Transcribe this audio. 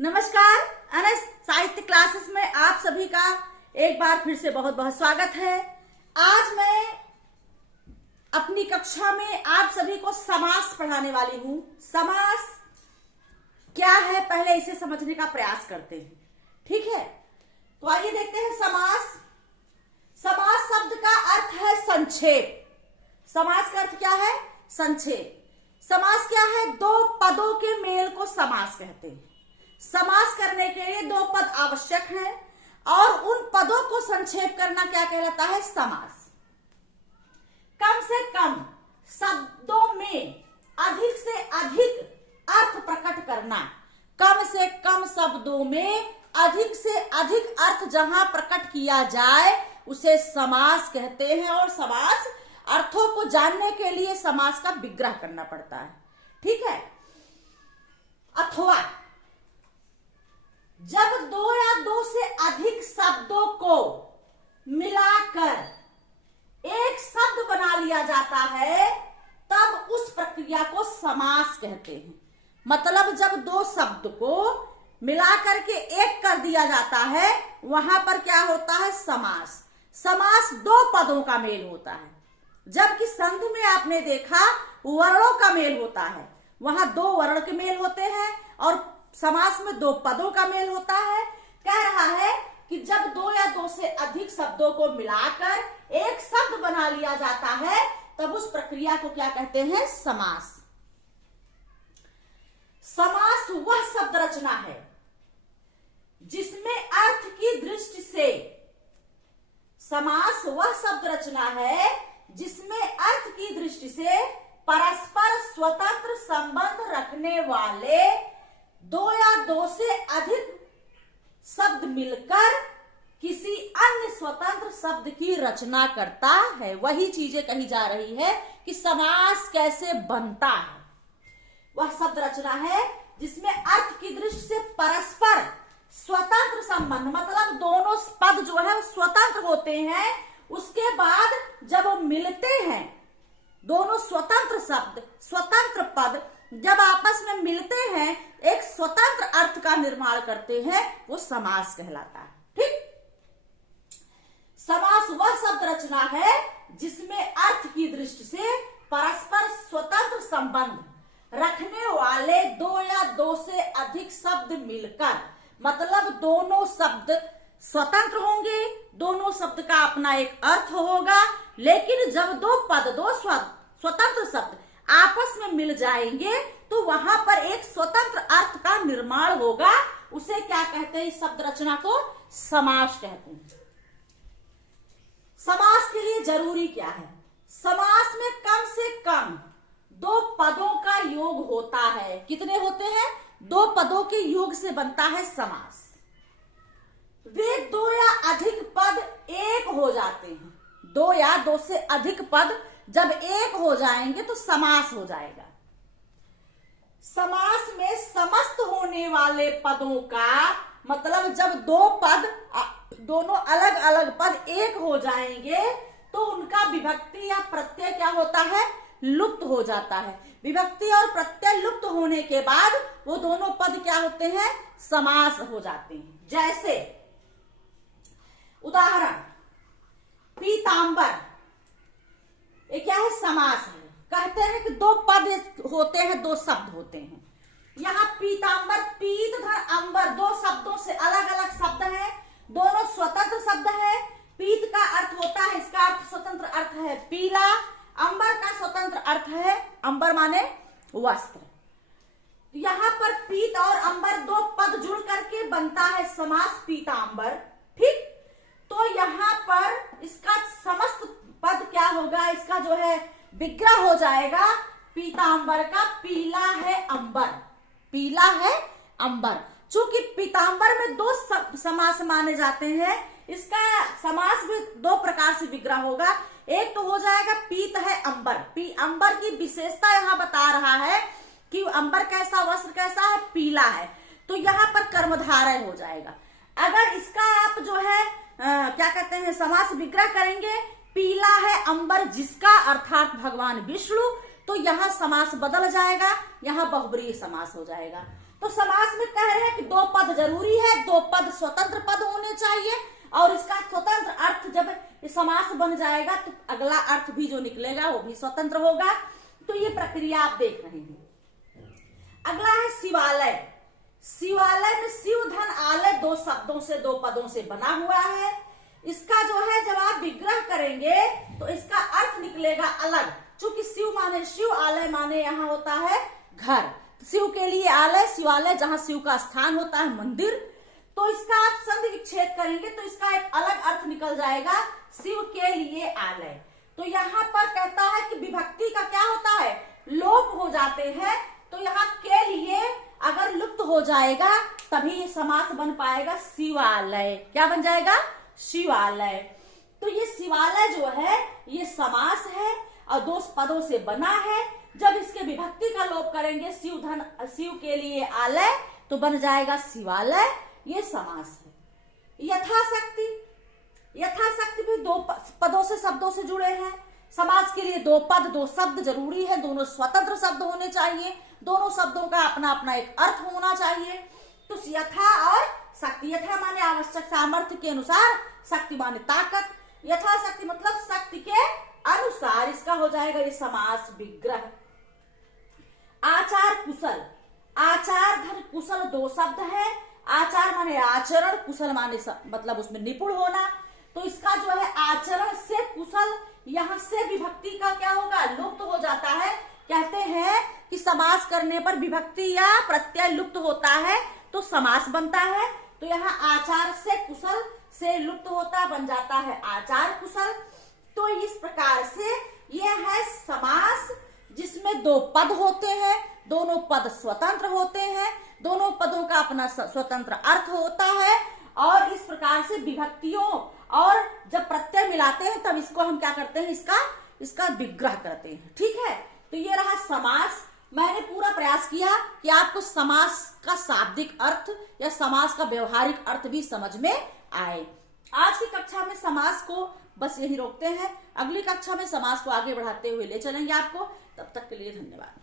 नमस्कार। अनस साहित्य क्लासेस में आप सभी का एक बार फिर से बहुत बहुत स्वागत है। आज मैं अपनी कक्षा में आप सभी को समास पढ़ाने वाली हूं। समास क्या है पहले इसे समझने का प्रयास करते हैं, ठीक है? तो आइए देखते हैं समास। समास शब्द का अर्थ है संक्षेप। समास का अर्थ क्या है? संक्षेप। समास क्या है? दो पदों के मेल को समास कहते हैं। समास करने के लिए दो पद आवश्यक हैं और उन पदों को संक्षेप करना क्या कहलाता है? समास। कम से कम शब्दों में अधिक से अधिक अर्थ प्रकट करना। कम से कम शब्दों में अधिक से अधिक अर्थ जहां प्रकट किया जाए उसे समास कहते हैं। और समास अर्थों को जानने के लिए समास का विग्रह करना पड़ता है, ठीक है? अथवा जब दो या दो से अधिक शब्दों को मिलाकर एक शब्द बना लिया जाता है तब उस प्रक्रिया को समास कहते हैं। मतलब जब दो शब्द को मिलाकर के एक कर दिया जाता है वहां पर क्या होता है? समास। समास दो पदों का मेल होता है, जबकि संधि में आपने देखा वर्णों का मेल होता है। वहां दो वर्ण के मेल होते हैं और समास में दो पदों का मेल होता है। कह रहा है कि जब दो या दो से अधिक शब्दों को मिलाकर एक शब्द बना लिया जाता है तब उस प्रक्रिया को क्या कहते हैं? समास। समास वह शब्द रचना है जिसमें अर्थ की दृष्टि से समास वह शब्द रचना है जिसमें अर्थ की दृष्टि से परस्पर स्वतंत्र संबंध रखने वाले दो या दो से अधिक शब्द मिलकर किसी अन्य स्वतंत्र शब्द की रचना करता है। वही चीजें कही जा रही है कि समास कैसे बनता है। वह शब्द रचना है जिसमें अर्थ की दृष्टि से परस्पर स्वतंत्र संबंध, मतलब दोनों पद जो है स्वतंत्र होते हैं। उसके बाद जब वो मिलते हैं, दोनों स्वतंत्र शब्द, स्वतंत्र पद जब आपस में मिलते हैं एक स्वतंत्र अर्थ का निर्माण करते हैं, वो समास कहलाता है, ठीक? समास वह शब्द रचना है जिसमें अर्थ की दृष्टि से परस्पर स्वतंत्र संबंध रखने वाले दो या दो से अधिक शब्द मिलकर, मतलब दोनों शब्द स्वतंत्र होंगे, दोनों शब्द का अपना एक अर्थ होगा, लेकिन जब दो पद, दो स्वतंत्र शब्द आपस में मिल जाएंगे तो वहां पर एक स्वतंत्र अर्थ का निर्माण होगा। उसे क्या कहते हैं? इस शब्द रचना को समास कहते हैं। समास के लिए जरूरी क्या है? समास में कम से कम दो पदों का योग होता है। कितने होते हैं? दो पदों के योग से बनता है समास। वे दो या अधिक पद एक हो जाते हैं। दो या दो से अधिक पद जब एक हो जाएंगे तो समास हो जाएगा। समास में समस्त होने वाले पदों का मतलब जब दो पद, दोनों अलग अलग पद एक हो जाएंगे तो उनका विभक्ति या प्रत्यय क्या होता है? लुप्त हो जाता है। विभक्ति और प्रत्यय लुप्त होने के बाद वो दोनों पद क्या होते हैं? समास हो जाते हैं। जैसे उदाहरण, पीतांबर, ये क्या है? समास है। कहते हैं कि दो पद होते हैं, दो शब्द होते हैं। यहाँ पीतांबर, पीत धन अंबर, दो शब्दों से अलग अलग शब्द हैं, दोनों स्वतंत्र शब्द है। पीत का अर्थ होता है, इसका अर्थ स्वतंत्र अर्थ है पीला। अंबर का स्वतंत्र अर्थ है, अंबर माने वस्त्र। यहाँ पर पीत और अंबर दो पद जुड़ करके बनता है समास पीतांबर, ठीक? तो यहाँ पर इसका समस्त पद क्या होगा? इसका जो है विग्रह हो जाएगा पीतांबर का। पीला है अंबर, पीला है अंबर। चूंकि पीतांबर में दो समास माने जाते हैं, इसका समास भी दो प्रकार से विग्रह होगा। एक तो हो जाएगा पीत है अंबर। अंबर की विशेषता यहाँ बता रहा है कि अंबर कैसा, वस्त्र कैसा है? पीला है। तो यहाँ पर कर्मधारय हो जाएगा। अगर इसका आप जो है क्या कहते हैं, समास विग्रह करेंगे, पीला है अंबर जिसका, अर्थात भगवान विष्णु, तो यहाँ समास बदल जाएगा, यहाँ बहुब्रीहि समास हो जाएगा। तो समास में कह रहे हैं कि दो पद जरूरी है, दो पद स्वतंत्र पद होने चाहिए, और इसका स्वतंत्र अर्थ जब समास बन जाएगा तो अगला अर्थ भी जो निकलेगा वो भी स्वतंत्र होगा। तो ये प्रक्रिया आप देख रहे हैं। अगला है शिवालय। शिवालय में शिव धन आलय दो शब्दों से, दो पदों से बना हुआ है। इसका जो है जब आप विग्रह करेंगे तो इसका अर्थ निकलेगा अलग। चूंकि शिव माने शिव, आलय माने यहाँ होता है घर, शिव के लिए आलय, शिवालय जहां शिव का स्थान होता है, मंदिर। तो इसका आप संधि विच्छेद करेंगे तो इसका एक अलग अर्थ निकल जाएगा, शिव के लिए आलय। तो यहाँ पर कहता है कि विभक्ति का क्या होता है, लोप हो जाते हैं। तो यहाँ के लिए अगर लुप्त हो जाएगा तभी ये समास बन पाएगा शिवालय। क्या बन जाएगा, शिवालय। तो ये शिवालय जो है ये समास है और दो पदों से बना है। जब इसके विभक्ति का लोप करेंगे, शिव धन शिव के लिए आलय, तो बन जाएगा शिवालय, ये समास है। यथाशक्ति, यथाशक्ति भी दो पदों से शब्दों से जुड़े हैं। समास के लिए दो पद दो शब्द जरूरी है, दोनों स्वतंत्र शब्द होने चाहिए, दोनों शब्दों का अपना अपना एक अर्थ होना चाहिए। तो यथा और शक्ति, यथा माने आवश्यक सामर्थ्य के अनुसार, शक्ति माने ताकत। यथाशक्ति मतलब शक्ति के अनुसार, इसका हो जाएगा ये समास विग्रह। आचार कुशल, आचार धन कुशल दो शब्द है। आचार माने आचरण, कुशल माने मतलब उसमें निपुण होना। तो इसका जो है आचरण से कुशल, यहां से विभक्ति का क्या होगा, लुप्त हो जाता है। कहते हैं कि समास करने पर विभक्ति या प्रत्यय लुप्त होता है तो समास बनता है। तो यहाँ आचार से कुशल से लुप्त होता, बन जाता है आचार कुशल। तो इस प्रकार से यह है समास जिसमें दो पद होते हैं, दोनों पद स्वतंत्र होते हैं, दोनों पदों का अपना स्वतंत्र अर्थ होता है। और इस प्रकार से विभक्तियों और जब प्रत्यय मिलाते हैं तब इसको हम क्या करते हैं, इसका विग्रह करते हैं। ठीक है, तो ये रहा समास। मैंने पूरा प्रयास किया कि आपको समास का शाब्दिक अर्थ या समास का व्यवहारिक अर्थ भी समझ में आए। आज की कक्षा में समास को बस यही रोकते हैं, अगली कक्षा में समास को आगे बढ़ाते हुए ले चलेंगे आपको। तब तक के लिए धन्यवाद।